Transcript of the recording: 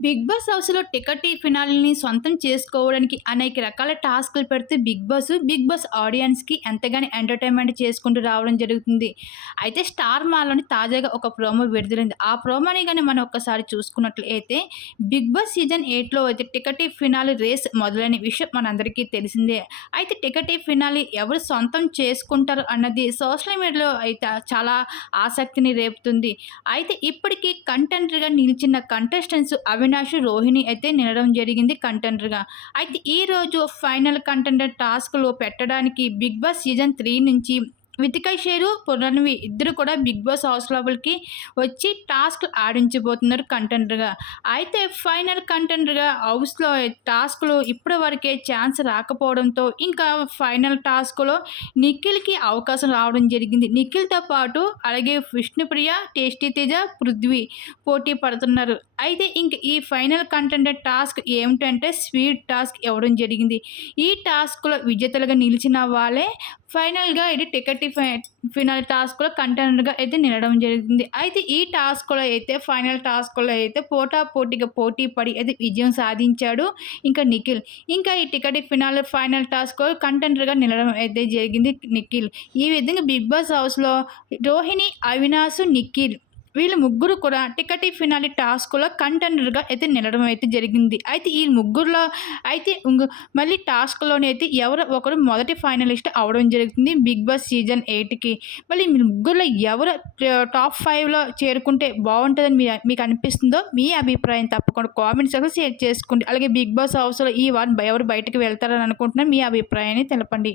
Big boss హౌస్‌లో ticket ఫినాల్‌ని సొంతం చేసుకోవడానికి అనేక రకాల టాస్క్‌లు పెడుతూ బిగ్ బాస్ ఆడియన్స్‌కి ఎంతగానో ఎంటర్‌టైన్‌మెంట్ చేసుకుంటూ రావడం జరుగుతుంది. అయితే 'స్టార్ మా'లోని తాజాగా ఒక ప్రోమో విడుదలైంది. ఆ ప్రోమోని గాని మనం ఒక్కసారి చూసుకున్నట్లయితే బిగ్ బాస్ సీజన్ 8లో అయితే టికెట్ ఫినాలే రేస్ మొదలైన విషయం మనందరికీ తెలిసిందే. అయితే టికెట్ ఫినాలే ఎవరు సొంతం చేసుకుంటారు అన్నది సోషల్ మీడియాలో అయితే చాలా ఆసక్తిని రేపుతుంది. అయితే ఇప్పటికి కంటెంటర్‌గా నిలిచిన కంటెస్టెంట్స్ అవినాష్, రోహిణి అయితే నిలడం జరిగింది కంటెంటర్‌గా. అయితే ఈరోజు ఫైనల్ కంటెండర్ టాస్క్‌లు పెట్టడానికి బిగ్ బాస్ సీజన్ 3 నుంచి వితికా షేరు, పునర్నవి ఇద్దరు కూడా బిగ్ బాస్ హౌస్ లోపలికి వచ్చి టాస్క్‌లు ఆడించబోతున్నారు కంటెంటర్‌గా. అయితే ఫైనల్ కంటెంటర్‌గా హౌస్‌లో టాస్క్‌లు ఇప్పటి వరకే ఛాన్స్ రాకపోవడంతో ఇంకా ఫైనల్ టాస్క్‌లో నిఖిల్‌కి అవకాశం రావడం జరిగింది. నిఖిల్‌తో పాటు అలాగే విష్ణుప్రియ, టేస్టీ తేజ, పృథ్వీ పోటీ పడుతున్నారు. అయితే ఇంక ఈ ఫైనల్ కంటెండర్ టాస్క్ ఏమిటంటే స్వీట్ టాస్క్ ఇవ్వడం జరిగింది. ఈ టాస్క్‌లో విజేతలుగా నిలిచిన వాళ్ళే ఫైనల్‌గా ఇది టికెట్ ఫినాల్ టాస్క్‌లో కంటెండర్‌గా అయితే నిలడం జరిగింది. అయితే ఈ టాస్క్‌లో అయితే ఫైనల్ టాస్క్‌లో అయితే పోటాపోటీగా పోటీ పడి అయితే విజయం సాధించాడు ఇంకా నిఖిల్. ఇంకా ఈ టికెట్ ఫైనల్ టాస్క్‌లో కంటెండర్‌గా నిలడం అయితే జరిగింది నిఖిల్. ఈ విధంగా బిగ్ బాస్ హౌస్‌లో రోహిణి, అవినాష్, నిఖిల్ వీళ్ళు ముగ్గురు కూడా టికెట్ ఫినాలే టాస్క్‌లో కంటెండర్‌గా అయితే నిలడం అయితే జరిగింది. అయితే ఈ ముగ్గురిలో అయితే మళ్ళీ టాస్క్‌లోనే అయితే ఎవరో ఒకరు మొదటి ఫైనలిస్ట్ అవ్వడం జరుగుతుంది బిగ్ బాస్ సీజన్ 8కి. మళ్ళీ మీ ముగ్గురిలో ఎవరు టాప్ 5లో చేరుకుంటే బావుంటదని మీకు అనిపిస్తుందో మీ అభిప్రాయం తప్పకుండా కామెంట్ సెక్షన్‌లో షేర్ చేసుకోండి. అలాగే బిగ్ బాస్ హౌస్‌లో ఈ వారం ఎవరు బయటకి వెళ్తారని అనుకుంటున్నారు మీ అభిప్రాయాన్ని తెలపండి.